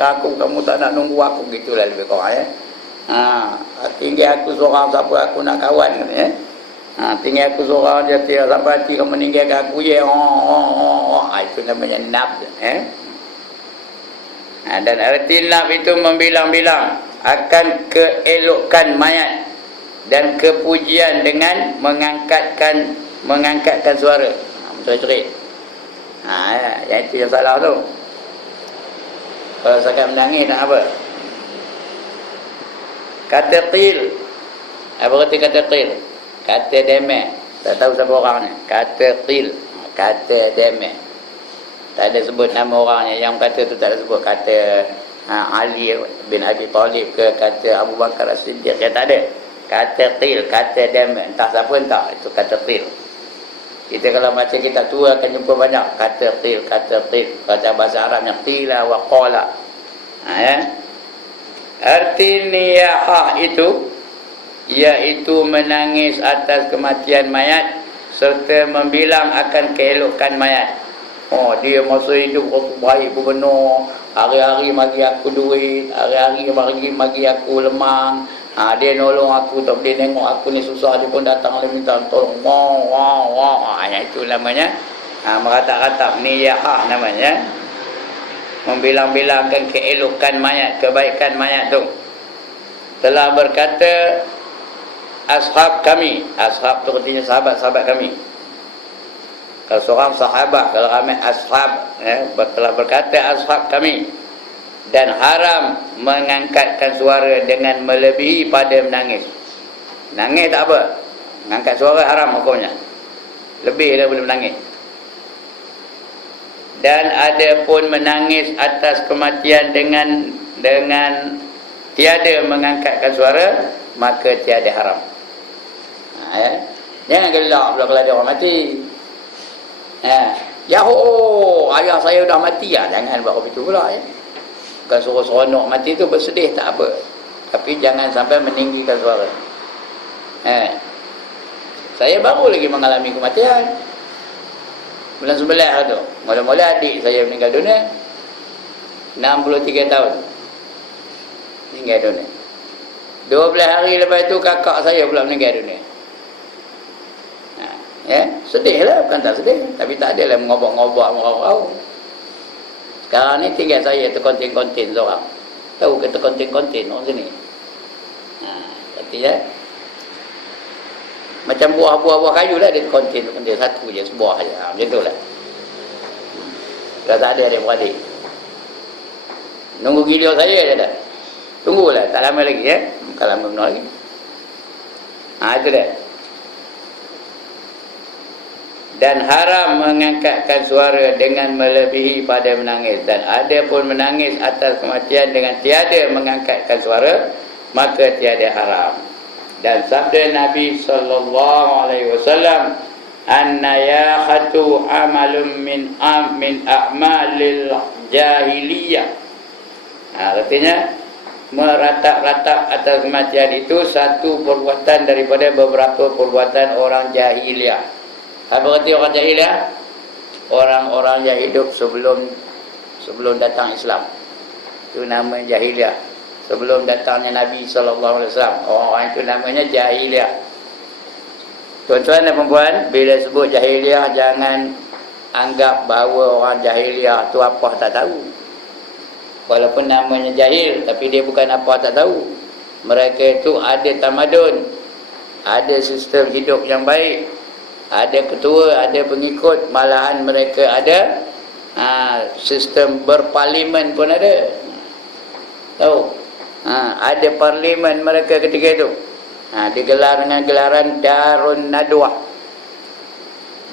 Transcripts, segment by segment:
aku, kamu tak nak nunggu aku, gitulah lebih kurang ya. Tinggal aku seorang, siapa aku nak kawan ya. Tinggal aku seorang dia tiap sampai hati kamu meninggalkan aku ya. Itu namanya nafs dan arti nafs itu membilang-bilang akan keelokan mayat dan kepujian dengan mengangkatkan suara. Mencerit. Yang itu yang salah tu. Kalau sangat menangis nak apa? Kata qil. Apa kata kata qil? Kata demeh. Tak tahu siapa orang ni. Kata qil. Kata demeh. Tak ada sebut nama orangnya. Yang kata tu tak ada sebut. Kata Ali bin Abi Talib ke, kata Abu Bakar As-Siddiq. Yang tak ada. Kata qil. Kata demeh. Entah siapa entah. Itu kata qil. Kita kalau baca kitab tua akan jumpa banyak kata qil, kata qil. Kata bahasa Arabnya qila wa qala. Arti niyahah itu iaitu menangis atas kematian mayat serta membilang akan keelokan mayat. Dia masa hidup baik benar, hari-hari bagi aku duit, hari-hari bagi aku lemang. Dia nolong aku, tak boleh tengok aku ni susah, dia pun datang dia minta tolong. Itu namanya merata-rata niyahah namanya. Membilang-bilangkan keelokan mayat, kebaikan mayat tu. Telah berkata ashab kami. Ashab tu artinya sahabat-sahabat kami. Kalau seorang sahabat, kalau ramai ashab, telah berkata ashab kami. Dan haram mengangkatkan suara dengan melebihi pada menangis. Nangis tak apa, mengangkat suara haram hukumnya, lebih daripada menangis. Dan ada pun menangis atas kematian dengan tiada mengangkatkan suara, maka tiada haram. Jangan gelak pula kalau ada orang mati. Yaho, ayah saya dah mati ya. Jangan buat begitu pula ya. Bukan suruh seronok mati tu bersedih tak apa, tapi jangan sampai meninggikan suara. Saya baru lagi mengalami kematian bulan 11 tu. Mula-mula adik saya meninggal dunia, 63 tahun meninggal dunia. 12 hari lepas itu kakak saya pula meninggal dunia. Sedih lah, bukan tak sedih, tapi tak adalah mengobak-ngobak merau-rau. Sekarang ni tinggal saya terkontin-kontin seorang. Tahu ke terkontin-kontin orang sini? Artinya macam buah-buah kayu lah, dia terkontin satu je, sebuah je. Macam tu lah. Kalau tak ada adik-beradik, nunggu giliau saya je dah. Tunggulah, tak lama lagi ya. Bukan lama benar lagi. Itu dah. Dan haram mengangkatkan suara dengan melebihi pada menangis. Dan ada pun menangis atas kematian dengan tiada mengangkatkan suara, maka tiada haram. Dan sabda Nabi SAW, an-nayahatu amalun min a'malil jahiliyah. Artinya meratap-ratap atas kematian itu satu perbuatan daripada beberapa perbuatan orang jahiliyah. Apa berarti orang jahiliyah? Orang-orang yang hidup sebelum datang Islam. Itu nama jahiliyah. Sebelum datangnya Nabi SAW, orang itu namanya jahiliyah. Tuan-tuan dan puan, bila sebut jahiliyah, jangan anggap bahawa orang jahiliyah tu apa tak tahu. Walaupun namanya jahil, tapi dia bukan apa tak tahu. Mereka itu ada tamadun, ada sistem hidup yang baik, ada ketua, ada pengikut, malahan mereka ada sistem berparlimen pun ada. Tahu? Ada parlimen mereka ketika itu. Digelar dengan gelaran Darun Nadwah.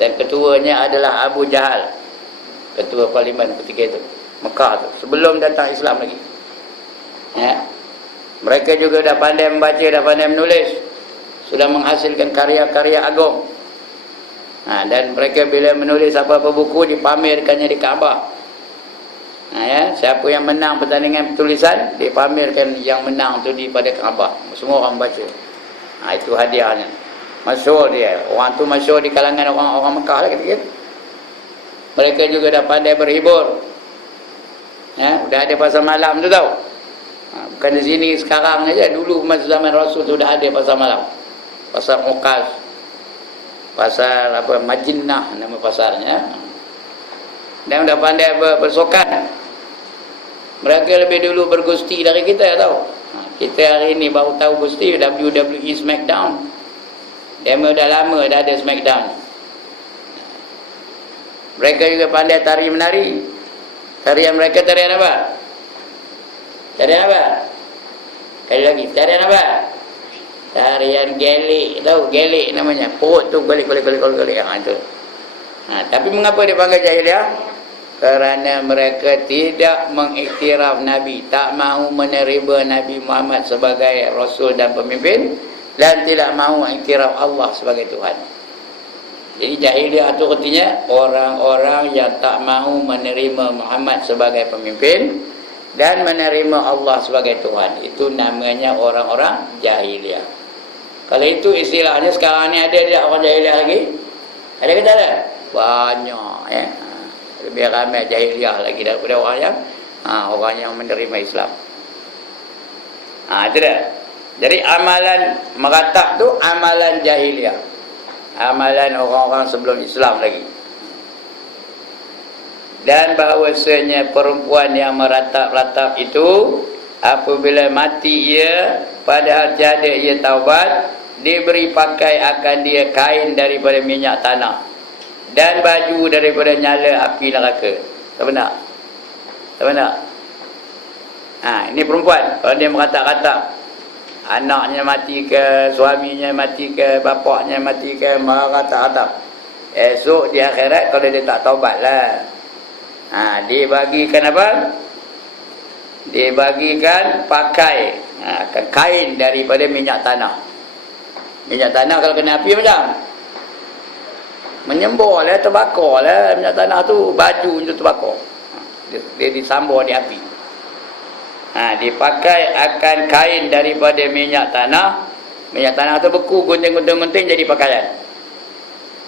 Dan ketuanya adalah Abu Jahal, ketua parlimen ketika itu, Mekah tu, sebelum datang Islam lagi. Mereka juga dah pandai membaca, dah pandai menulis, sudah menghasilkan karya-karya agung. Dan mereka bila menulis apa-apa buku, dipamerkannya di Kaabah. Siapa yang menang pertandingan pertulisan, dipamerkan yang menang tu di pada Kaabah. Semua orang baca. Itu hadiahnya. Masyhur dia. Orang tu masyhur di kalangan orang-orang Mekah lah ketika itu. Mereka juga dah pandai berhibur. Dah ada pasar malam tu tau. Bukan di sini sekarang aja, dulu masa zaman Rasul tu dah ada pasar malam. Pasar Muqaz. Pasar apa, Majinnah nama pasarnya. Dan dah pandai bersokan. Mereka lebih dulu bergusti dari kita tau. Kita hari ni baru tahu gusti WWE Smackdown. Demo dah lama dah ada Smackdown. Mereka juga pandai tari menari. Tarian mereka tarian apa? Tarian apa? Kali lagi, tarian apa? Tarian gelik, tahu gelik namanya. Perut tu gelik. Itu. Tapi mengapa dia panggil jahiliah? Kerana mereka tidak mengiktiraf Nabi, tak mahu menerima Nabi Muhammad sebagai Rasul dan pemimpin, dan tidak mahu mengiktiraf Allah sebagai Tuhan. Jadi jahiliah itu artinya orang-orang yang tak mahu menerima Muhammad sebagai pemimpin dan menerima Allah sebagai Tuhan. Itu namanya orang-orang jahiliah. Kalau itu istilahnya sekarang ni ada tidak orang jahiliah lagi? Ada ke tak ada? Banyak ya. Lebih ramai jahiliah lagi daripada orang yang menerima Islam. Itu dah. Jadi amalan meratap tu amalan jahiliah. Amalan orang-orang sebelum Islam lagi. Dan bahawasanya perempuan yang meratap-ratap itu apabila mati ia, padahal tiada ia taubat, diberi pakai akan dia kain daripada minyak tanah dan baju daripada nyala api neraka. Tak benar? Tak benar? Ini perempuan. Kalau dia meratap-ratap, anaknya mati ke, suaminya mati ke, bapaknya mati ke, meratap-ratap, esok di akhirat kalau dia tak taubat lah, dibagikan apa? Dibagikan pakai kain daripada minyak tanah. Minyak tanah kalau kena api macam menyembur lah, terbakar lah minyak tanah tu, baju tu terbakar. Dia disambur di api. Dipakai akan kain daripada minyak tanah. Minyak tanah tu beku, gunting-gunting jadi pakaian.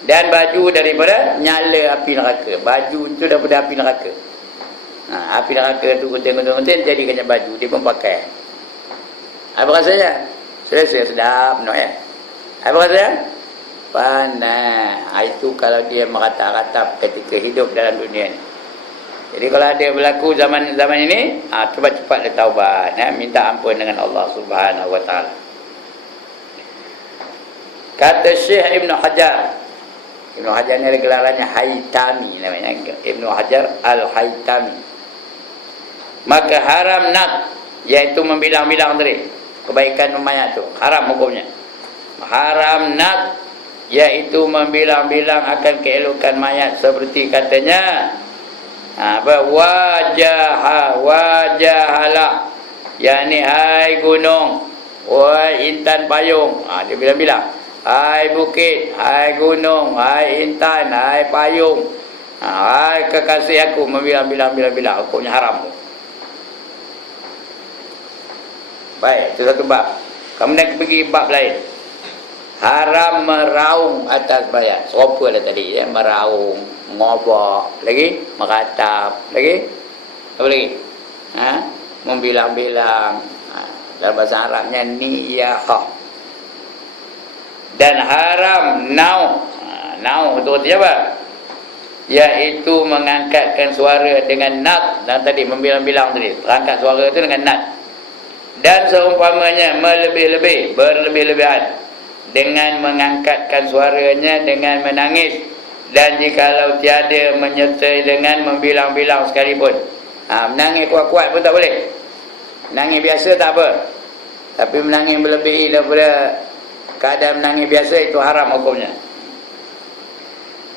Dan baju daripada nyala api neraka. Baju tu daripada api neraka. Api neraka tu gunting-gunting jadikannya baju, dia pun pakai. Apa rasanya? Selesa, sedap no ya. Apa rasanya? Panas. Itu kalau dia meratap-ratap ketika hidup dalam dunia ni. Jadi kalau ada berlaku zaman ini, cepat-cepat dia taubat, minta ampun dengan Allah Subhanahu Wa Taala. Kata Syekh Ibn Hajar. Ibn Hajar ni ada gelarannya Haytami namanya. Ibn Hajar Al-Haytami. Maka haram nat, iaitu membilang-bilang tadi kebaikan mayat tu, haram hukumnya. Haram nat, iaitu membilang-bilang akan keelokan mayat, seperti katanya wajahala, yakni hai gunung, wahai intan payung. Dia bilang-bilang, hai bukit, hai gunung, hai intan, hai payung, hai kekasih aku, membilang-bilang, hukumnya haram. Baik, itu satu bab. Kemudian pergi bab lain. Haram meraung atas mayat. Serupa lah tadi ya, meraung, ngobak, lagi meratap, lagi apa lagi? Membilang-bilang. Dalam bahasa Arabnya niyahah. Dan haram nau. Nau itu artinya apa? Iaitu mengangkatkan suara dengan nat. Dan tadi membilang-bilang tadi, terangkat suara itu dengan nat. Dan seumpamanya berlebih-lebihan dengan mengangkatkan suaranya dengan menangis, dan jikalau tiada menyertai dengan membilang-bilang sekalipun. Menangis kuat-kuat pun tak boleh. Menangis biasa tak apa, tapi menangis melebihi daripada keadaan menangis biasa, itu haram hukumnya.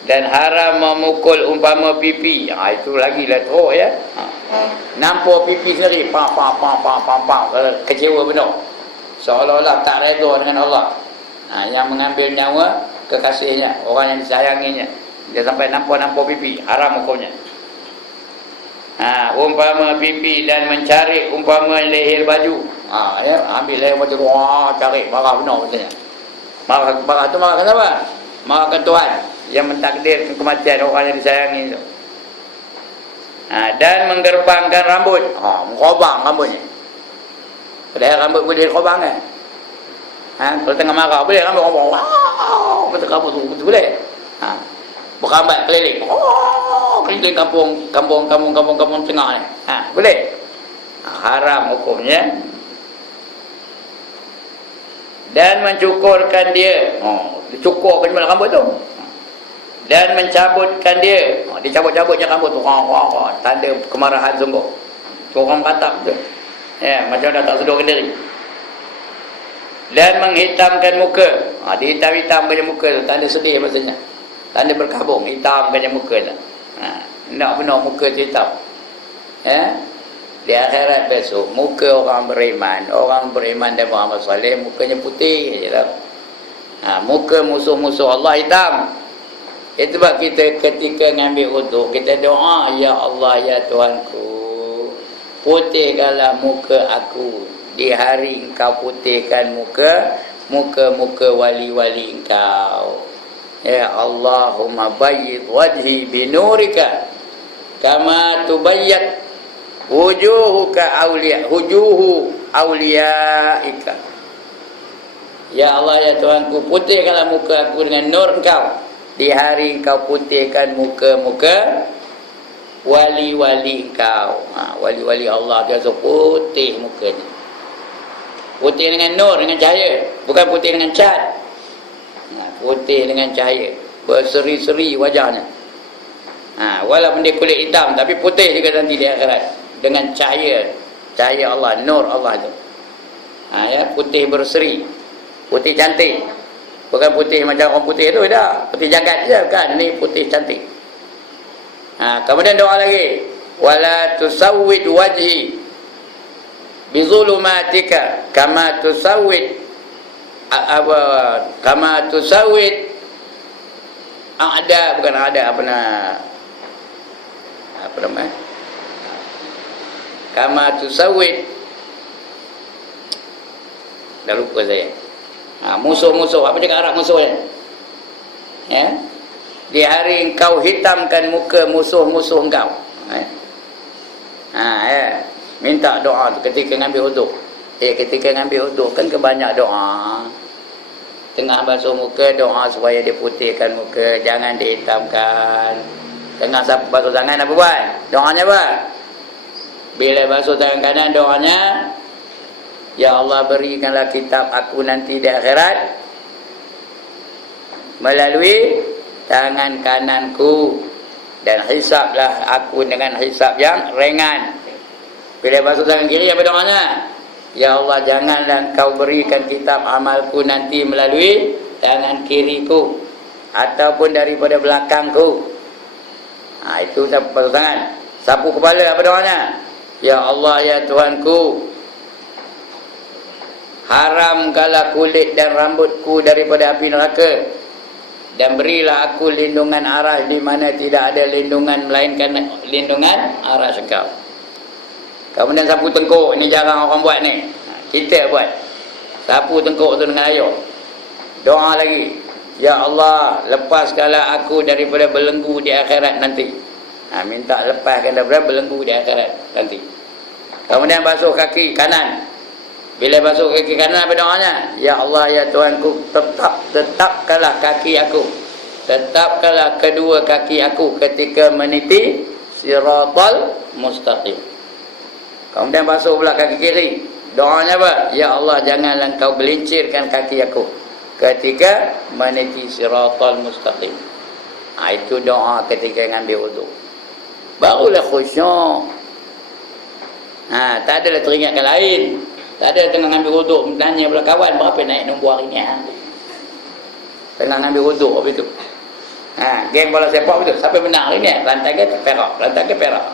Dan haram memukul umpama pipi. Itu lagi lah teruk ya. Nampak pipi sendiri, pam, kecewa benar, seolah-olah tak redha dengan Allah. Yang mengambil nyawa kekasihnya, orang yang disayanginya, dia sampai nampak pipi, haram hukumnya. Umpama pipi dan mencari umpama leher baju. Ambil leher baju, cari, marah benar katanya. Marah tu marah kenapa? Marahkan Tuhan yang mentakdirkan kematian orang yang disayangi itu. Dan menggerbangkan rambut. Mengkobang rambutnya. Padahal rambut boleh dikobang kan? Kalau tengah marah boleh rambut kobang. Wow, betul rambut tu boleh. Berkambat keliling. Keliling kampung tengah ni. Boleh. Haram hukumnya. Dan mencukurkan dia. Dicukurkan juga rambut tu. Dan mencabutkan dia. Dicabut-cabutnya rambut tu. Tanda kemarahan sungguh. Orang katap tu. Macam dah tak sedar kendiri. Dan menghitamkan muka. Dihitam-hitamkan muka tu. Tanda sedih maksudnya. Tanda berkabung. Hitamkan muka tu. Nak benar muka tu hitam. Di akhirat besok, muka orang beriman dan beramal soleh, mukanya putih je lah. Muka musuh-musuh Allah hitam. Itu sebab kita ketika ngambil uduk, kita doa, Ya Allah, Ya Tuhanku, putihkanlah muka aku. Di hari Engkau putihkan muka wali-wali Engkau. Ya Allahumma bayyid wajhi binurika kama tubayyad wujuhu awliyaika. Ya Allah, Ya Tuhanku, putihkanlah muka aku dengan nur Engkau. Di hari Engkau putihkan muka-muka wali-wali Engkau. Wali-wali Allah dia putih mukanya. Putih dengan nur, dengan cahaya. Bukan putih dengan cat. Putih dengan cahaya. Berseri-seri wajahnya. Walaupun dia kulit hitam, tapi putih juga nanti di akhirat. Dengan cahaya Allah, nur Allah tu. Putih berseri, putih cantik. Bukan putih macam orang putih tu dah, putih jagat je kan, ni putih cantik. Kemudian doa lagi, wala tusawwid wajhi bizulumatika kama tusawwid kama tusawwid, dah lupa saya. Musuh-musuh, apa cakap Arab musuh ya? Di hari Engkau hitamkan muka musuh-musuh Engkau. Minta doa tu ketika ngambil uduk. Ketika ngambil uduk kan kebanyak doa. Tengah basuh muka, doa supaya diputihkan muka, jangan dihitamkan. Tengah basuh tangan apa buat? Doanya apa? Bila basuh tangan kanan, doanya, Ya Allah, berikanlah kitab aku nanti di akhirat melalui tangan kananku, dan hisablah aku dengan hisab yang ringan. Bila basuh tangan kiri, apa doanya? Ya Allah, janganlah Engkau berikan kitab amalku nanti melalui tangan kiriku ataupun daripada belakangku. Itu basuh tangan. Sapu kepala, apa doanya? Ya Allah, Ya Tuhanku, haramkanlah kulit dan rambutku daripada api neraka, dan berilah aku lindungan arah di mana tidak ada lindungan melainkan lindungan arah Engkau. Kemudian sapu tengkuk, ini jarang orang buat ni. Kita buat. Sapu tengkuk tu dengan air. Doa lagi. Ya Allah, lepaskanlah aku daripada belenggu di akhirat nanti. Minta lepaskan daripada belenggu di akhirat nanti. Kemudian basuh kaki kanan. Bila basuh kaki kanan, apa doanya? Ya Allah, Ya Tuhanku, tetapkanlah kaki aku. Tetapkanlah kedua kaki aku ketika meniti siratal mustaqim. Kemudian basuh pula kaki kiri. Doanya apa? Ya Allah, janganlah Engkau gelincirkan kaki aku ketika meniti siratal mustaqim. Itu doa ketika ngambil wudu. Barulah khusyuk. Tak adalah teringatkan lain. Tak ada tengah ngambil wuduk tanya pula kawan, berapa naik nombor hari ni? Tengah ngambil wuduk apa itu? Geng bola sepak betul. Siapa menang hari ni? Lantai ke perak? Lantai ke perak?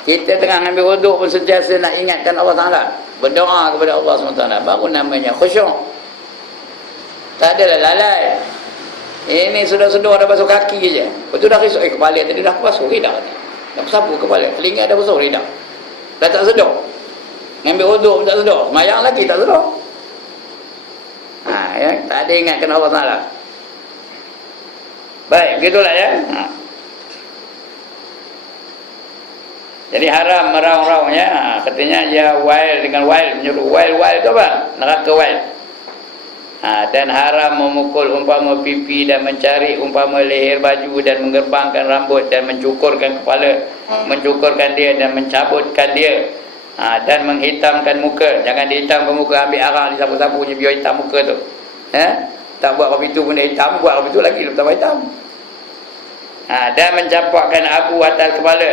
Kita tengah ngambil wuduk pun sentiasa nak ingatkan Allah Ta'ala, berdoa kepada Allah SWT, baru namanya khusyuk. Tak adalah lalai. Ini sudah-sudah dah basuh kaki je. Betul dah risuk. Kepala tadi dah basuh ridak. Dah sapu kepala. Telinga dah basuh ridak. Dah tak sedar. Ngambil wuduk pun tak sedar. Semayang lagi tak sedar. Tak ada ingatkan Allah Ta'ala. Baik, begitulah ya. Jadi haram meraung-raung ya. Katanya ya wail dengan wail, menyuruh wail tu apa? Neraka wail. Dan haram memukul umpama pipi dan mencari umpama leher baju dan menggerbangkan rambut dan mencukurkan kepala, mencukurkan dia dan mencabutkan dia. Dan menghitamkan muka. Jangan dihitamkan muka, ambil arang disapu-sapunya biar hitam muka tu. Tak buat kopi tu pun dia hitam, buat kopi tu lagi tambah hitam. Dan mencampakkan abu atas kepala.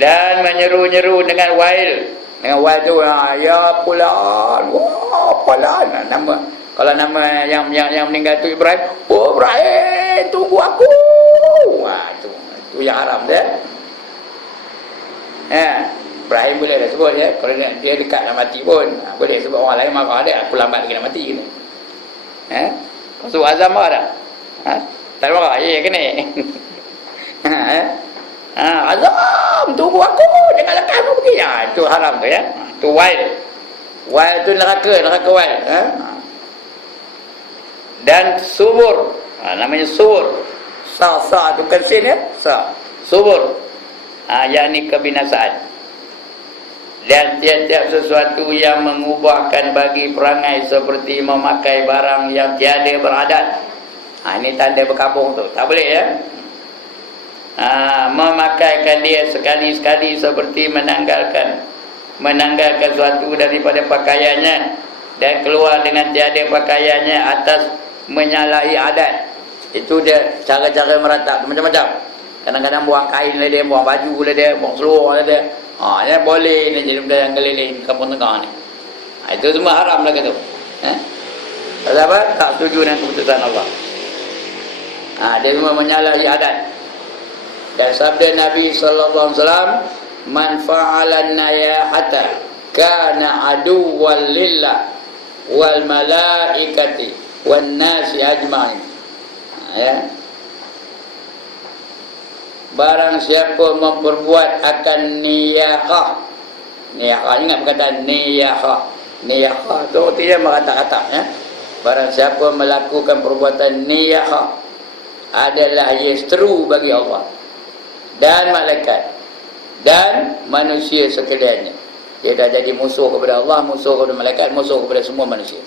Dan menyeru-nyeru dengan wail. Dengan wail tu, ya fulan, wah fulan. Nama, kalau nama yang meninggal tu Ibrahim, oh Ibrahim, tunggu aku. Wah, itu yang haram dia. Ibrahim boleh dah sebut ya. Kalau dia dekat nak mati pun, boleh sebut orang lain marah dia, aku lambat lagi nak mati gitu. Masuk azam marah dah. Tak marah, ya kena. Azam, tunggu aku, jangan lepas aku pergi. Itu haram tu ya. Itu wail. Wail tu neraka wail. Dan subur. Namanya subur. Sa tu kan sin ya. Subur. Yakni kebinasaan. Dan tiap-tiap sesuatu yang mengubahkan bagi perangai seperti memakai barang yang tiada beradat. Ini tanda berkabung tu. Tak boleh ya. Memakaikan dia sekali-sekali seperti menanggalkan suatu daripada pakaiannya dan keluar dengan tiada pakaiannya atas menyalahi adat. Itu dia cara-cara meratap macam-macam. Kadang-kadang buang kain lah dia, buang baju lah dia, buang seluar lah dia. Ya boleh ni jadi benda yang keliling kampung tengah ni. Itu semua haram lah kata. Sebab apa? Tak setuju dengan keputusan Allah. Dia semua menyalahi adat. Dan sabda Nabi sallallahu alaihi wasallam, man fa'ala nayahata kana aduwwan lillah wal malaikati wan nasi ajma'in. Barang siapa memperbuat akan niyahah. Niyahah, ingat perkataan niyahah. Niyahah tu artinya merata-rata ya. Barang siapa melakukan perbuatan niyahah adalah yastru bagi Allah dan malaikat dan manusia sekaliannya. Dia dah jadi musuh kepada Allah, musuh kepada malaikat, musuh kepada semua manusia.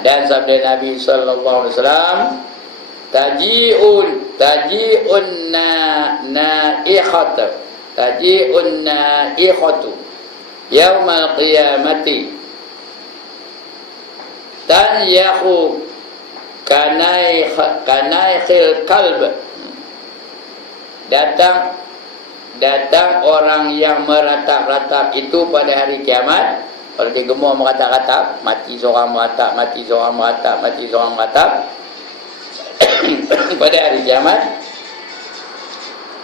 Dan sabda Nabi sallallahu alaihi wasallam, taji'un na'ikhatu yaumal qiyamati tanyahu kanaikhil kalb. Datang orang yang meratap-ratap itu pada hari kiamat. Kalau dia gemar meratap-ratap, mati seorang meratap, mati seorang meratap, mati seorang meratap pada hari kiamat.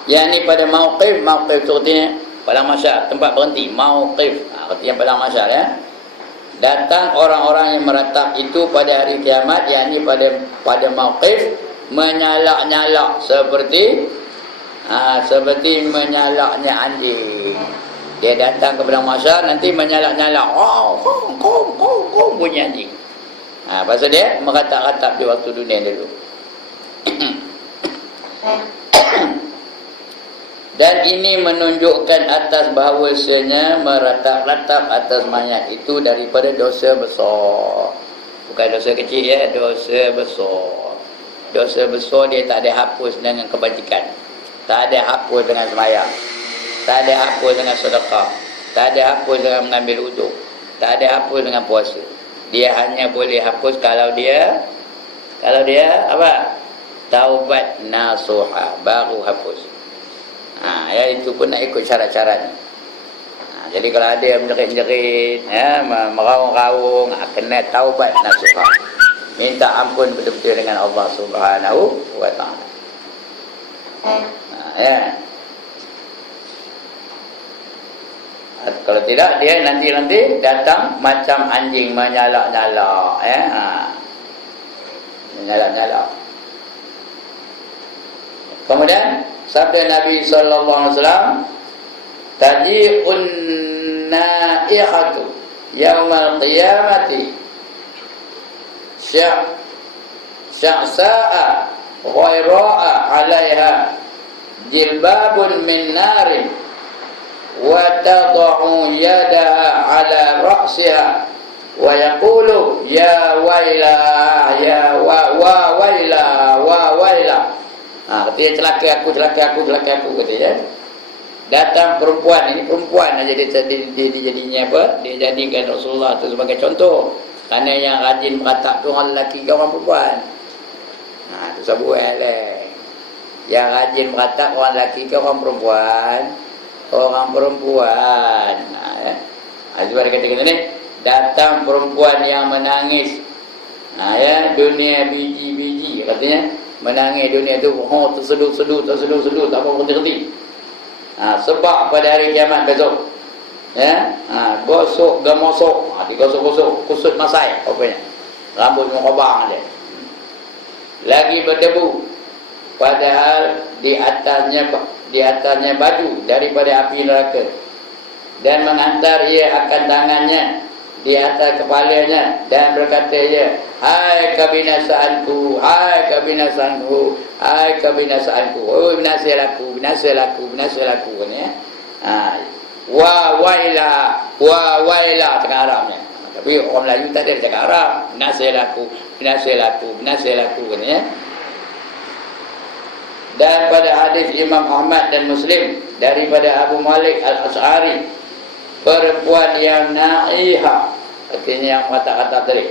Yang ni pada mauqif tu artinya padang mahsyar, tempat berhenti. Mauqif artinya padang mahsyar ya. Datang orang-orang yang meratap itu pada hari kiamat, yang ni pada mauqif, menyalak-nyalak seperti menyalaknya anjing. Dia datang ke padang mahsyar nanti menyalak-nyalak. Kong bunyi anjing. Pasal dia meratap-ratap di waktu dunia dulu. Dan ini menunjukkan atas bahawasanya meratap-ratap atas mayat itu daripada dosa besar. Bukan dosa kecil ya, dosa besar. Dosa besar dia tak ada hapus dengan kebajikan, tak ada hapus dengan sembahyang, tak ada hapus dengan sedekah, tak ada hapus dengan mengambil wuduk, tak ada hapus dengan puasa. Dia hanya boleh hapus kalau dia apa? Taubat nasuha, baru hapus. Ya itu pun nak ikut syarat-syaratnya. Jadi kalau ada yang menjerit-jerit, meraung-raung, kena taubat nasuha. Minta ampun betul-betul dengan Allah Subhanahu wa taala. Kalau tidak, dia nanti datang macam anjing menyalak-nyalak, menyalak-nyalak. Kemudian sabda Nabi sallallahu alaihi wasallam, taji'un na'ikhatu yaumal qiyamati sya'sa'a ghaira'a 'alaiha jilbabun min narin wa tad'u yadaha ala ra'siha wa yaqulu ya waila ya wa waila. Katanya celaka aku katanya. Datang perempuan, ini perempuan aja dia jadinya apa? Dia jadikan Rasulullah itu sebagai contoh. Kerana yang rajin meratap tu orang lelaki ke orang perempuan. Itu sebut yang rajin meratap orang lelaki ke orang perempuan. Orang perempuan. Sebab dia kata ni, datang perempuan yang menangis. Dunia biji-biji katanya. Menangis dunia tu, terseduh, tak apa berhenti. Sebab pada hari kiamat besok, gosok gemosok, digosok-gosok, kusut masai, rupanya rambut mengobang dia, lagi berdebu, padahal di atasnya baju daripada api neraka, dan mengantar ia akan tangannya di atas kepalanya dan berkata ia, hai kebinasaanku, oh binasilaku ni. Wa waila cakap Arabnya. Tapi orang Melayu tak ada cakap Arab. Binasilaku ni ya. Dan pada hadis Imam Ahmad dan Muslim daripada Abu Malik Al-Ash'ari, perempuan yang na'iha, artinya yang mata-mata tadi,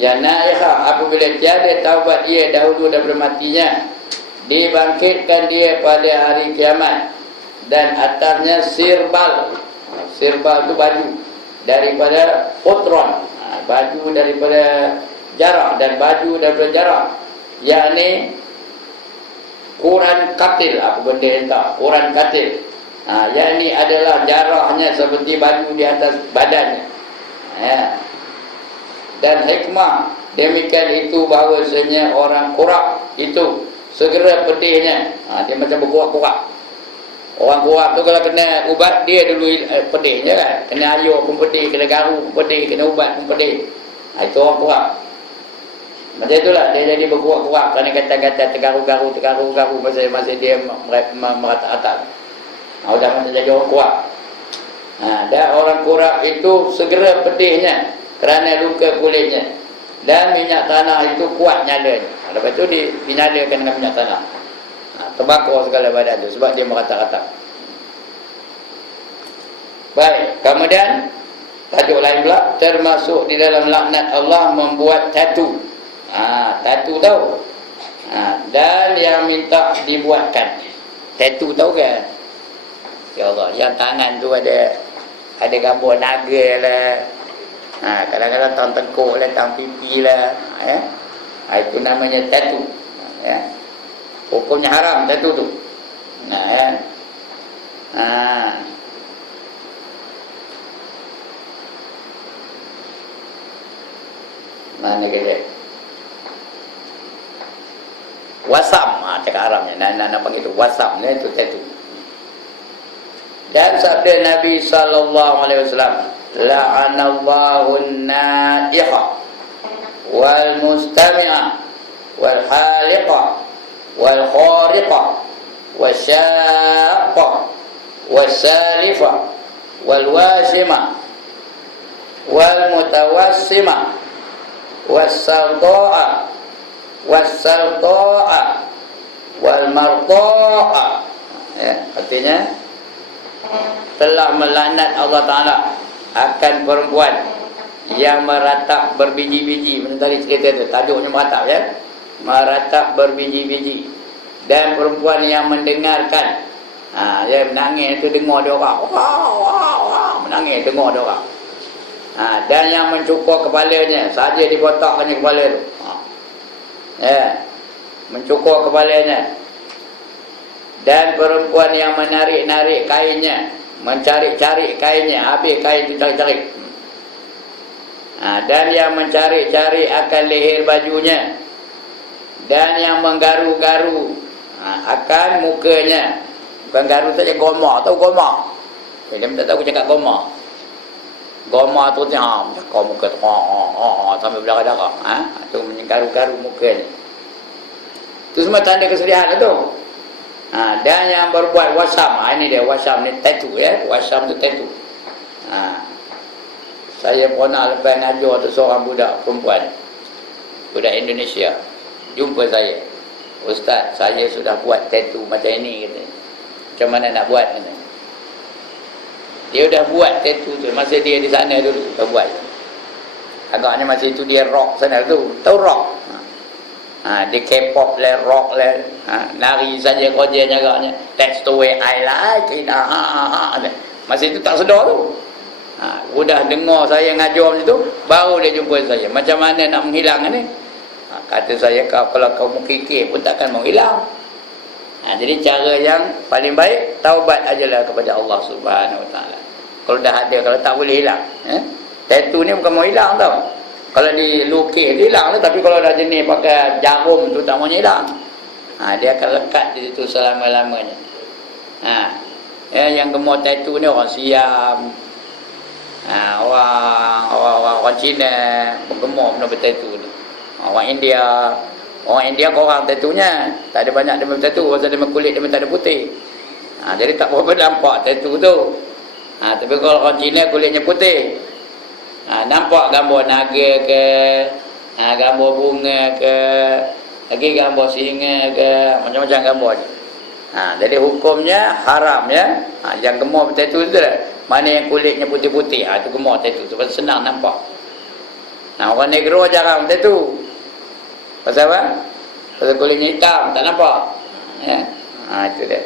yang na'iha, apabila tiada taubat dia dahulu daripada matinya, dibangkitkan dia pada hari kiamat, dan atasnya sirbal itu baju daripada qutran, baju daripada jarak, dan baju daripada jarak, yakni Quran katil. Apa benda yang tak? Quran katil. Yang ini adalah jarahnya seperti baju di atas badannya. Dan hikmah demikian itu bahawasanya orang kurap itu segera pedihnya. Dia macam berkurak-kurak. Orang kurap tu kalau kena ubat, dia dulu pedihnya kan. Kena ayuh pun pedih, kena garu pun pedih, kena ubat pun pedih. Itu orang kurap. Macam itulah dia jadi berkurak-kurak kerana kata-kata tergaru-garu masa dia merata-rata. Sudah macam jadi orang kuat. Dan orang kurap itu segera pedihnya kerana luka kulitnya, dan minyak tanah itu kuat nyalanya. Lepas itu dinyalakan dengan minyak tanah. Terbakar segala badan itu sebab dia merata-rata. Baik, kemudian tajuk lain pula, termasuk di dalam laknat Allah membuat tatu. Tatu tahu. Dan yang minta dibuatkan tatu tahu kan? Ya Allah, yang tangan tu ada gambar naga lah. Kadang-kadang tang tengkuk lah, tang pipi lah. Itu namanya tatu. Hukumnya haram tatu tu. Mana kata? Wasam, cakap Arabnya. Nak panggil tu wasam ni, itu tatu. Dan sabda Nabi sallallahu alaihi wasallam, la'anallahu an-na'iha wal mustami'a wal haliqa wal khariqa wasyaqqa wasalifa wal washima wal mutawassima was-salta'a was-salta'a wal marta'a. Artinya telah melanat Allah Ta'ala akan perempuan yang meratap berbiji-biji. Macam tadi cerita tu, tajuknya meratap ya, meratap berbiji-biji. Dan perempuan yang mendengarkan, dia menangis tu dengar dia orang, menangis dengar dia orang. Dan yang mencukur kepalanya, saja dibotakkannya kepala tu, mencukur kepalanya. Dan perempuan yang menarik-narik kainnya, mencari-cari kainnya, habis kain itu cari-cari. Dan yang mencari-cari akan leher bajunya, dan yang menggaru-garu akan mukanya. Bukan garu saja, goma. Tahu goma? Dia tak tahu cakap goma. Goma tu cakap muka tu sampai berdarah-darah. Itu menggaru-garu mukanya. Itu semua tanda kesedihan tu. Dan yang berbuat wasam, ini dia wasam ni tattoo ya, wasam tu tattoo. Saya pernah lepas ngajar tu seorang budak perempuan, budak Indonesia, jumpa saya. Ustaz, saya sudah buat tattoo macam ini, kata. Macam mana nak buat, kata. Dia dah buat tattoo tu masa dia di sana dulu, dah buat. Agaknya masa itu dia rock sana tu, tahu rock? Dia K-pop lah, rock lah, nari saja kerjanya agaknya. That's the way I like it. Masa itu tak sedar tu. Udah dengar saya ngajar macam tu, baru dia jumpa saya. Macam mana nak menghilang ni? Kata saya, kalau kamu kikir pun takkan mau hilang. Jadi cara yang paling baik, taubat ajalah kepada Allah Subhanahu Wa Taala. Kalau dah ada, kalau tak boleh hilang. Tattoo ni bukan mau hilang tau. Kalau dilukis dia hilang tu, tapi kalau dah jenis pakai jarum tu tak mau hilang. Dia akan lekat di situ selama-lamanya. Yang gemar tattoo ni orang Siam, orang Cina gemar benda tattoo ni. Orang India korang tattoonya tak ada banyak dia tattoo, pasal dia kulit dia tak ada putih. Jadi tak berapa nampak tattoo tu. Tapi kalau orang Cina kulitnya putih, nampak gambar naga ke, gambar bunga ke, lagi gambar singa ke, macam-macam gambar je. Jadi hukumnya haram ya. Yang gemar tattoo tu lah, mana yang kulitnya putih-putih, itu gemar tattoo tu, pasal senang nampak. Orang negro jarang tattoo. Pasal apa? Pasal kulitnya hitam, tak nampak. Itu dia.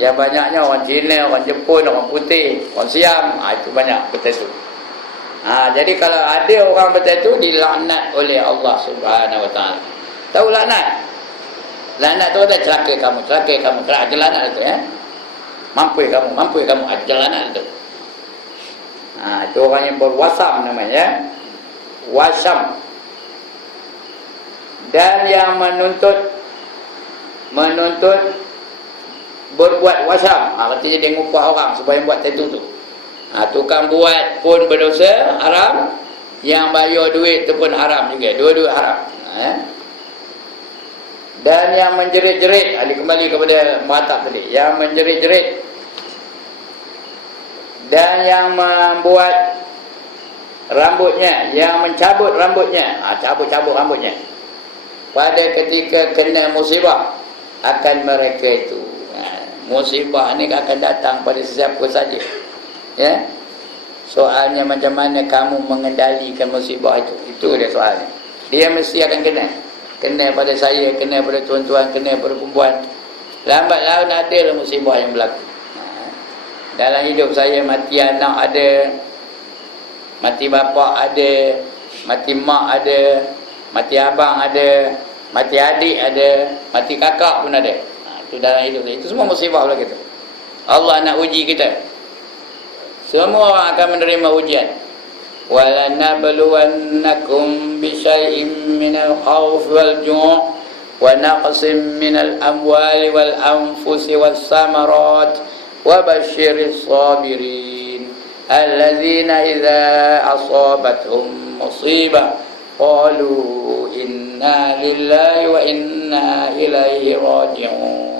Yang banyaknya orang Cina, orang Jepun, orang putih, orang Siam, itu banyak bertattoo. Jadi kalau ada orang bertattoo, dilaknat oleh Allah Subhanahu Wa Taala. Tahu laknat? Laknat tu ada celaka kamu, laknat itu ya. Mampu kamu, laknat itu. Itu orang yang berwasam namanya, wasam. Dan yang menuntut berbuat wasam, artinya dia ngupah orang supaya buat tattoo tu. Tukang buat pun berdosa, haram. Yang bayar duit tu pun haram juga, dua-dua haram. Dan yang menjerit-jerit, kembali kepada muatab tadi, yang menjerit-jerit dan yang membuat rambutnya, yang mencabut rambutnya, cabut-cabut rambutnya pada ketika kena musibah akan mereka itu. Musibah ni akan datang pada sesiapa saja. Ya. Soalnya macam mana kamu mengendalikan musibah itu. Itu dia soalnya. Dia mesti akan kena. Kena pada saya, kena pada tuan-tuan, kena pada perempuan. Lambat laun ada lah musibah yang berlaku. Dalam hidup saya mati anak ada, mati bapa ada, mati mak ada, mati abang ada, mati adik ada, mati kakak pun ada. Itu dalam hidup saya. Itu semua musibah pula kita. Allah nak uji kita. Semua orang akan menerima ujian. وَلَنَبْلُوَنَّكُمْ بِشَيْءٍ مِّنَ الْخَوْفِ وَالْجُوعِ وَنَقْصٍ مِّنَ الْأَمْوَالِ وَالْأَنفُسِ وَالثَّمَرَاتِ وَبَشِّرِ الصَّابِرِينَ الَّذِينَ إِذَا أَصَابَتْهُمْ مُصِيبَةٌ قَالُوا إِنَّا لِلَّهِ وَإِنَّا إِلَيْهِ رَاجِعُونَ.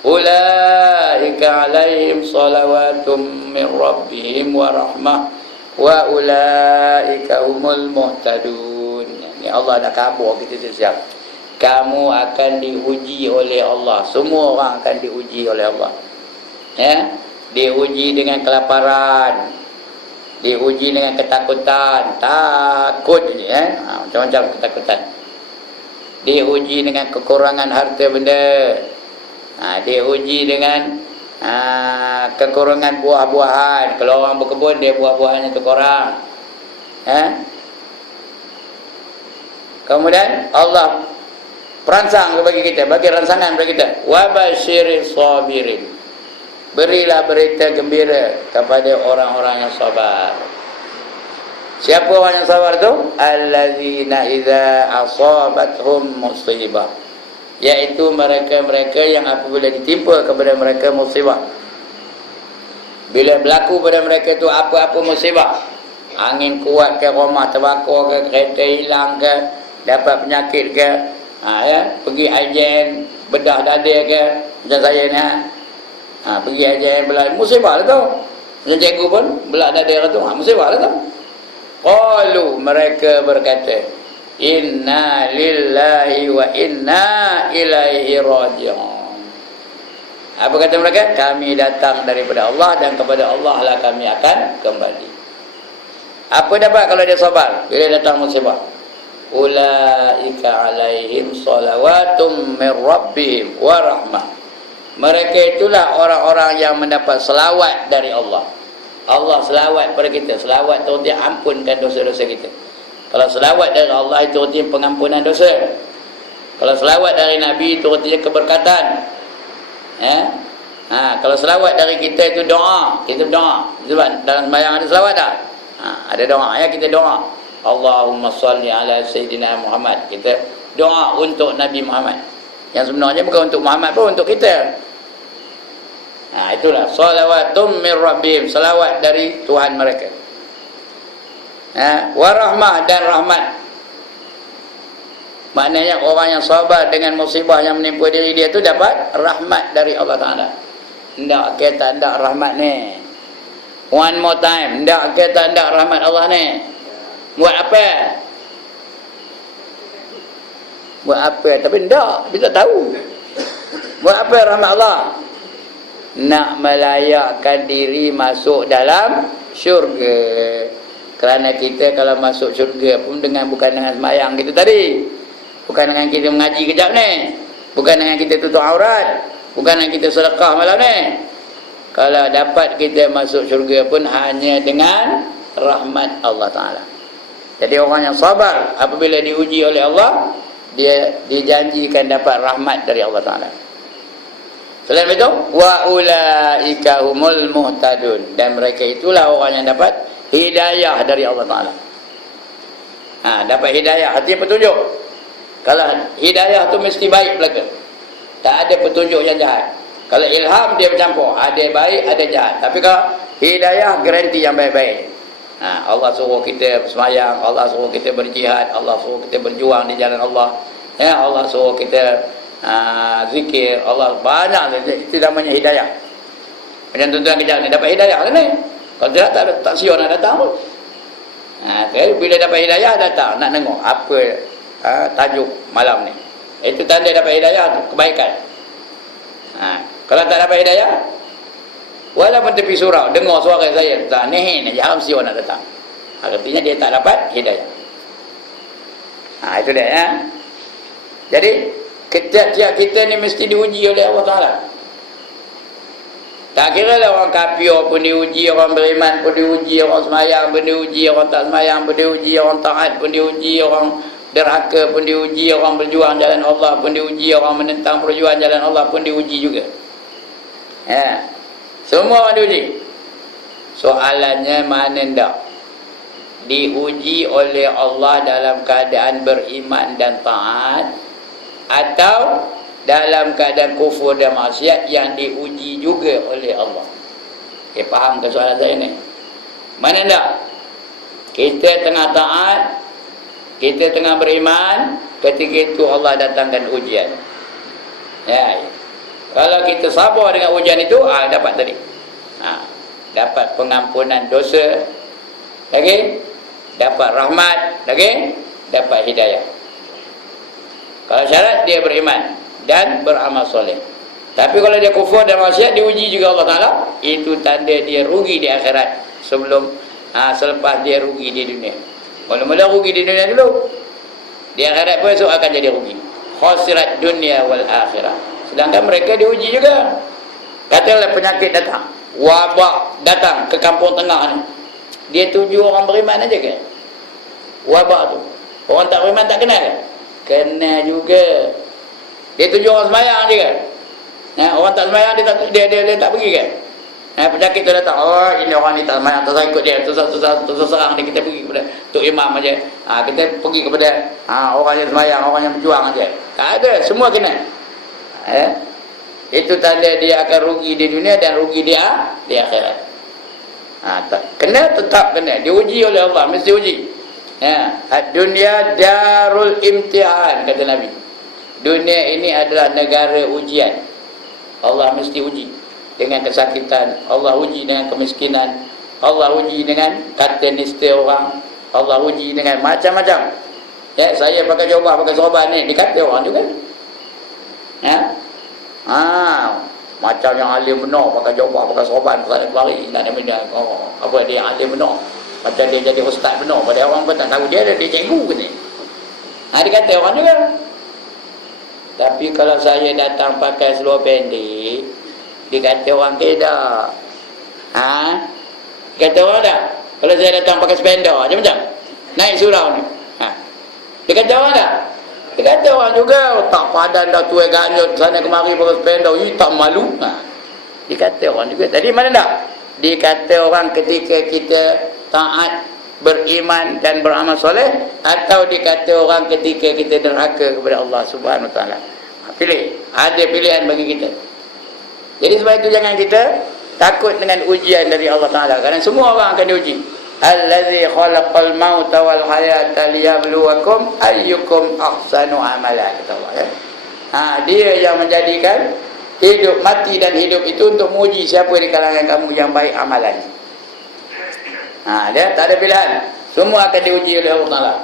Ulaika alaihim salawatun min rabbihim wa rahmah wa ulaika humul muhtadun. Ini Allah nak kabur kita siap. Kamu akan diuji oleh Allah. Semua orang akan diuji oleh Allah. Ya, diuji dengan kelaparan, diuji dengan ketakutan, takut ini ya, macam-macam ketakutan. Diuji dengan kekurangan harta benda. Diuji dengan kekurangan buah-buahan. Kalau orang berkebun, dia buah-buahannya terkurang. Kemudian Allah perangsang bagi kita, bagi rangsangan bagi kita. Wa basyiris sabirin. Berilah berita gembira kepada orang-orang yang sabar. Siapa orang yang sabar tu? Allazina idza asabathum musibah. Iaitu mereka-mereka yang apabila ditimpa kepada mereka musibah, bila berlaku pada mereka itu apa-apa musibah, angin kuat ke, rumah terbakar ke, kereta hilang ke, dapat penyakit ke, Ya, pergi IJN bedah dada ke macam saya ni pergi IJN belah musibah lah tu. Macam cikgu pun belah dada tu musibah lah tu. Qalu, mereka berkata, inna lillahi wa inna ilaihi raji'un. Apa kata mereka? Kami datang daripada Allah dan kepada Allah lah kami akan kembali. Apa dapat kalau dia sabar bila datang musibah? Ulaika alaihim salawatum min rabbihim wa rahmah. Mereka itulah orang-orang yang mendapat selawat dari Allah. Allah selawat pada kita. Selawat tu dia ampunkan dosa-dosa kita. Kalau selawat dari Allah itu artinya pengampunan dosa. Kalau selawat dari Nabi itu artinya keberkatan. Kalau selawat dari kita itu doa. Kita berdoa. Sebab dalam sembahyang ada selawat tak? Ada doa ya, kita doa. Allahumma salli ala Sayyidina Muhammad. Kita doa untuk Nabi Muhammad. Yang sebenarnya bukan untuk Muhammad pun, untuk kita. Itulah salawatum min rabbihim, selawat dari Tuhan mereka. Warahmah, dan rahmat. Maknanya orang yang sabar dengan musibah yang menimpa diri dia tu dapat rahmat dari Allah Ta'ala. Tak ke tak ada rahmat ni? One more time, tak ke tak ada rahmat Allah ni? Buat apa? Buat apa? Tapi tak, dia tak tahu. Buat apa rahmat Allah? Nak melayakkan diri masuk dalam syurga. Kerana kita kalau masuk syurga pun bukan dengan semayang kita tadi, bukan dengan kita mengaji kejap ni, bukan dengan kita tutup aurat, bukan dengan kita sedekah malam ni. Kalau dapat kita masuk syurga pun hanya dengan rahmat Allah Ta'ala. Jadi orang yang sabar apabila diuji oleh Allah, dia dijanjikan dapat rahmat dari Allah Ta'ala. Selain itu, wa ulaika humul muhtadun, dan mereka itulah orang yang dapat hidayah dari Allah Ta'ala. Dapat hidayah, artinya petunjuk. Kalau hidayah tu mesti baik belaka, tak ada petunjuk yang jahat. Kalau ilham dia bercampur, ada baik ada jahat. Tapi kalau hidayah, garanti yang baik-baik. Allah suruh kita bersemayang, Allah suruh kita berjihad, Allah suruh kita berjuang di jalan Allah, Allah suruh kita zikir Allah, banyak. Itu namanya hidayah. Macam tuan-tuan kejap ni dapat hidayah lah ni. Kalau tidak tak siap nak datang pun. Bila dapat hidayah datang nak tengok apa tajuk malam ni. Itu tanda dapat hidayah tu, kebaikan. Kalau tak dapat hidayah, walaupun tepi surau dengar suara saya tak nehin aja, siap nak datang. Artinya dia tak dapat hidayah. Itu dia ya. Jadi setiap kita ni mesti diuji oleh Allah Ta'ala. Tak kira lah orang kafir pun diuji, orang beriman pun diuji, orang semayang pun diuji, orang tak semayang pun diuji, orang taat pun diuji, orang derhaka pun diuji, orang berjuang jalan Allah pun diuji, orang menentang perjuangan jalan Allah pun diuji juga. Semua orang diuji. Soalannya mana ndak? Diuji oleh Allah dalam keadaan beriman dan taat, atau dalam keadaan kufur dan maksiat yang diuji juga oleh Allah? Faham ke soalan saya ni? Mana tak? Kita tengah taat, kita tengah beriman, ketika itu Allah datangkan ujian. Kalau kita sabar dengan ujian itu, dapat tadi. Dapat pengampunan dosa, lagi dapat rahmat, lagi dapat hidayah. Kalau syarat dia beriman dan beramal soleh. Tapi kalau dia kufur dan maksiat, diuji juga Allah Ta'ala. Itu tanda dia rugi di akhirat selepas dia rugi di dunia. Mula-mula rugi di dunia dulu, di akhirat pun esok akan jadi rugi. Khasirat dunia wal akhirah. Sedangkan mereka diuji juga. Katakanlah penyakit datang, wabak datang ke kampung tengah ni, dia tuju orang beriman aja ke? Wabak tu orang tak beriman tak kenal ke? Kenal juga. Dia tuju orang sembahyang je kan? Orang tak sembahyang dia tak pergi kan? Penyakit tu datang, oh ini orang ni tak sembahyang, tak ikut dia, tu serang dia, kita pergi kepada Tok Imam aja. Kita pergi kepada orang yang sembahyang, orang yang berjuang aja. Tak ada, semua kena. Itu tanda dia akan rugi di dunia dan rugi dia di akhirat. Kena, tetap kena, diuji oleh Allah, mesti uji. Ad-dunya darul imtihan, kata Nabi. dunia ini adalah negara ujian. Allah mesti uji dengan kesakitan, Allah uji dengan kemiskinan, Allah uji dengan kata nista orang, Allah uji dengan macam-macam. Ya, saya pakai jubah, pakai sorban ni dikata orang juga. Ya. Macam yang alim benar pakai jubah, pakai sorban, pakai lari nak dia apa dia alim benar. Macam dia jadi ustaz benar, pada orang pun tak tahu dia cikgu ke ni. Dikata orang juga. Tapi kalau saya datang pakai seluar pendek, dikata orang tidak. Dikata orang tak? Kalau saya datang pakai spender macam naik surau ni. Dikata orang tak? Dikata orang juga, tak padan dah tua ganyut sana kemari pakai spender, tak malu. Dikata orang juga. Tadi mana tak? Dikata orang ketika kita taat, beriman dan beramal soleh, atau dikata orang ketika kita derhaka kepada Allah Subhanahu Wa Taala. Pilih, ada pilihan bagi kita. Jadi sebab itu jangan kita takut dengan ujian dari Allah Taala, kerana semua orang akan diuji. Allazi khalaqal mauta wal hayata liyabluwakum ayyukum ahsanu amala, kata Allah ya. Dia yang menjadikan hidup, mati dan hidup itu untuk menguji siapa di kalangan kamu yang baik amalan. Dia tak ada pilihan. Semua akan diuji oleh Allah Ta'ala.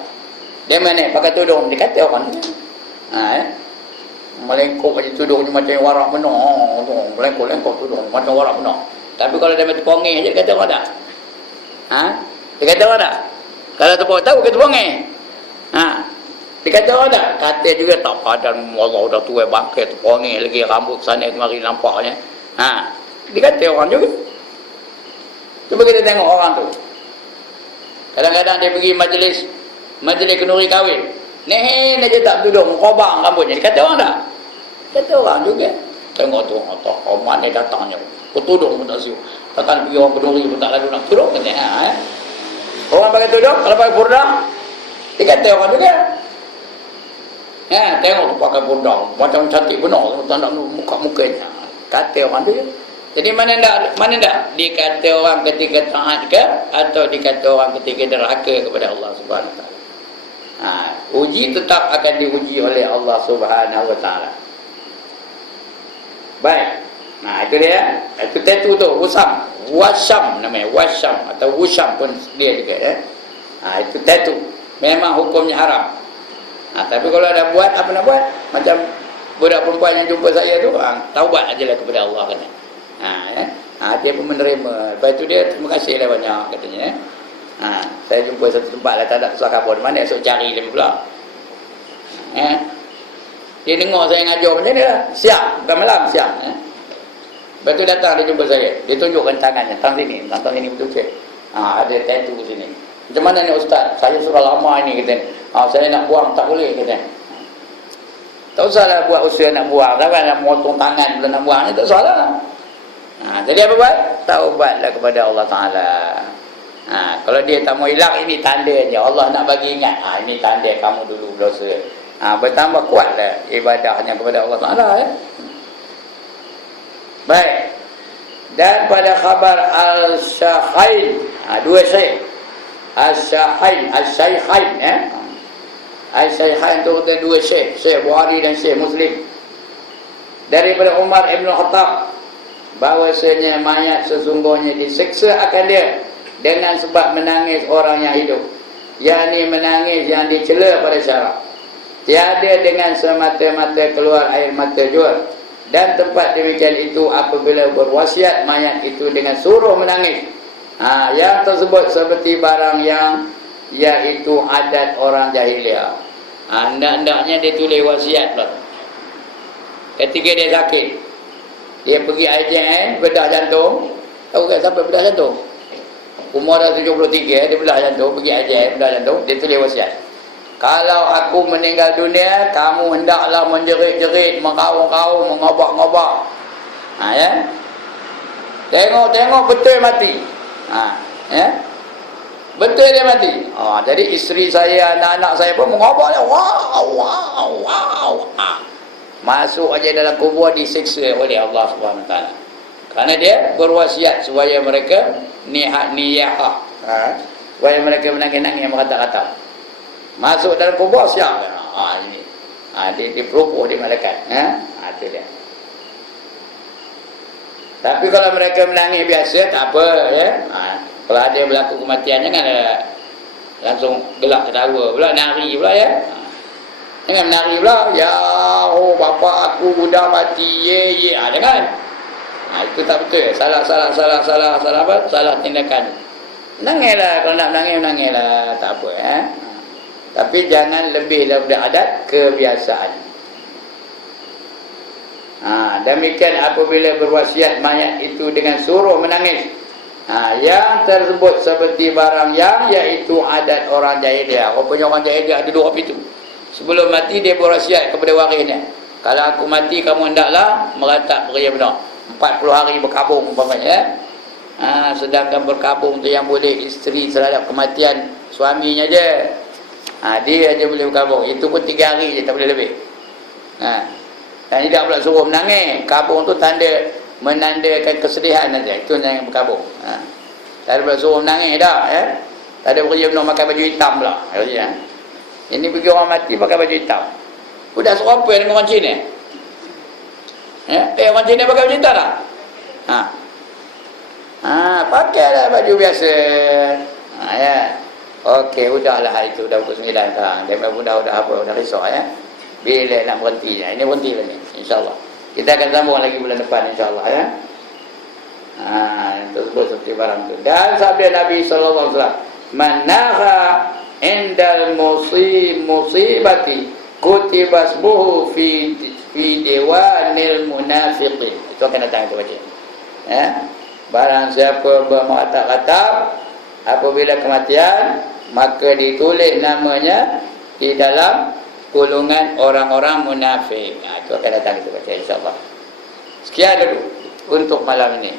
Dia mana? Pakai tudung. Dia kata orang ni. Melengkuk je tudungnya macam warak benar. Melengkuk tudung macam warak benar. Tapi kalau dia terpongeh je, dia kata orang tak? Dia kata orang tak? Kalau terpongeh, tahu ke terpongeh? Dia kata orang tak? Kata juga tak padan. Allah dah tua bangkai terpongeh lagi. Rambut sana kemari nampaknya. Dia kata orang juga. Cuba kita tengok orang tu. Kadang-kadang dia pergi majlis kenduri kahwin. Nehen aja tak duduk, kobang rambutnya. Dia kata orang tak? Kata orang juga. Tengok tu, orang ni datangnya. Tudung pun tak siu. Takkan pergi orang kenduri pun tak lalu nak tudung. Orang pakai tudung, kalau pakai burdah, dia kata orang juga. Tengok tu pakai burdah. Macam cantik benar. Tak nak muka-mukanya. Kata orang juga. Jadi mana tak dikata orang ketika taat ke, atau dikata orang ketika derhaka kepada Allah Subhanahu Wa Taala. Uji tetap akan diuji oleh Allah Subhanahu Wa Taala. Baik. Itu dia. Itu tattoo tu, Washam namanya, Washam atau Wusham pun dia juga ya. Itu tattoo. Memang hukumnya haram. Tapi kalau ada buat, apa nak buat? Macam budak perempuan yang jumpa saya tu, taubat ajalah kepada Allah kena. Dia pun menerima. Lepas tu dia terima kasih lah banyak katanya. Saya jumpa satu tempat lah, tak ada susah khabar mana, esok cari dia pula. Dia dengar saya ngajar macam ni lah, siap, bukan malam, siap. Lepas tu datang dia jumpa saya, dia tunjukkan tangannya, tangan sini betul-betul. Ada tattoo sini. Macam mana ni ustaz? Saya sudah lama ni kata ni. Saya nak buang tak boleh kata. Tak usahlah buat usaha nak buang. Takkan nak motong tangan bila nak buang ni, tak usahlah. Jadi apa buat? Taubatlah kepada Allah Ta'ala. Kalau dia tak mau hilang, ini tandanya Allah nak bagi ingat. Ini tanda kamu dulu berdosa. Bertambah kuatlah ibadahnya kepada Allah Ta'ala ya. Baik. Dan pada khabar Al-Syakhain, dua syekh, Al-Syakhain, Al-Syakhain ya. Al-Syakhain tu ada dua syekh, Syekh Bukhari dan Syekh Muslim. Daripada Umar Ibn Khattab, bahawasanya mayat sesungguhnya disiksa akan dia dengan sebab menangis orang yang hidup, yakni menangis yang dicela pada syarak, tiada dengan semata-mata keluar air mata jua. Dan tempat demikian itu apabila berwasiat mayat itu dengan suruh menangis, yang tersebut seperti barang yang iaitu adat orang jahiliah. Hendak-hendaknya dia tulis wasiat pula ketika dia sakit. Dia pergi IJN, bedah jantung. Tahu kan sampai bedah jantung? Umur dah 73, dia bedah jantung, pergi IJN, bedah jantung, dia tulis wasiat. Kalau aku meninggal dunia, kamu hendaklah menjerit-jerit, mengkaung-kaung, mengobak-ngobak. Ya. Tengok betul mati. Ya. Betul dia mati. Jadi isteri saya, anak-anak saya pun mengobak dia. Wow. Masuk aja dalam kubur disiksa oleh Allah Subhanahu Wa Taala. Karena dia berwasiat supaya mereka niyahah. Supaya mereka menangis-nangis yang berkata-kata. Masuk dalam kubur siap. Ini. Dia perupuh di malaikat. Itu dia. Tapi kalau mereka menangis biasa tak apa ya. Kalau ada berlaku kematian jangan langsung gelak ketawa pula, nari pula ya. Jangan menari pula, ya bapa aku dah mati, ye. Jangan. Itu tak betul. Salah apa? Salah tindakan. Menangislah, kalau nak menangislah, tak apa ya. Tapi jangan lebih daripada adat kebiasaan. Demikian apabila berwasiat mayat itu dengan suruh menangis. Yang tersebut seperti barang yang iaitu adat orang jahiliah. Rupanya orang jahiliah ada dua itu. Sebelum mati dia berwasiat kepada warisnya. Kalau aku mati kamu hendaklah meratap beria benar. 40 hari berkabung umpamanya ya. Sedangkan berkabung tu yang boleh isteri terhadap kematian suaminya je. Dia aja boleh berkabung. Itu pun 3 hari je, tak boleh lebih. Dan tidak pula suruh menangis. Kabung tu menandakan kesedihan saja. Itu yang berkabung. Tak ada pula suruh menangis dah ya. Tak ada bekerja benar makan baju hitam pula. Ini pergi orang mati pakai baju hitam. Sudah serupa dengan orang Cina. Orang Cina pakai baju hitam tak? Pakailah baju biasa. Ya. Okey, udahlah itu dah pukul 9 sekarang. Dia udah risau ya. Bila nak berhenti ya. Ini berhenti lah ni, insya-Allah. Kita akan sambung lagi bulan depan insya-Allah ya. Itu seperti barang tu. Dan sabda Nabi sallallahu alaihi wasallam, "Man naha indal musibati kutiba ismuhu fi diwanil munafiqin." Itu akan datang kita baca. Ya. Barang siapa bermuatak-atak apabila kematian, maka ditulis namanya di dalam golongan orang-orang munafik. Itu akan datang kita baca insya-Allah. Sekian dulu untuk malam ini.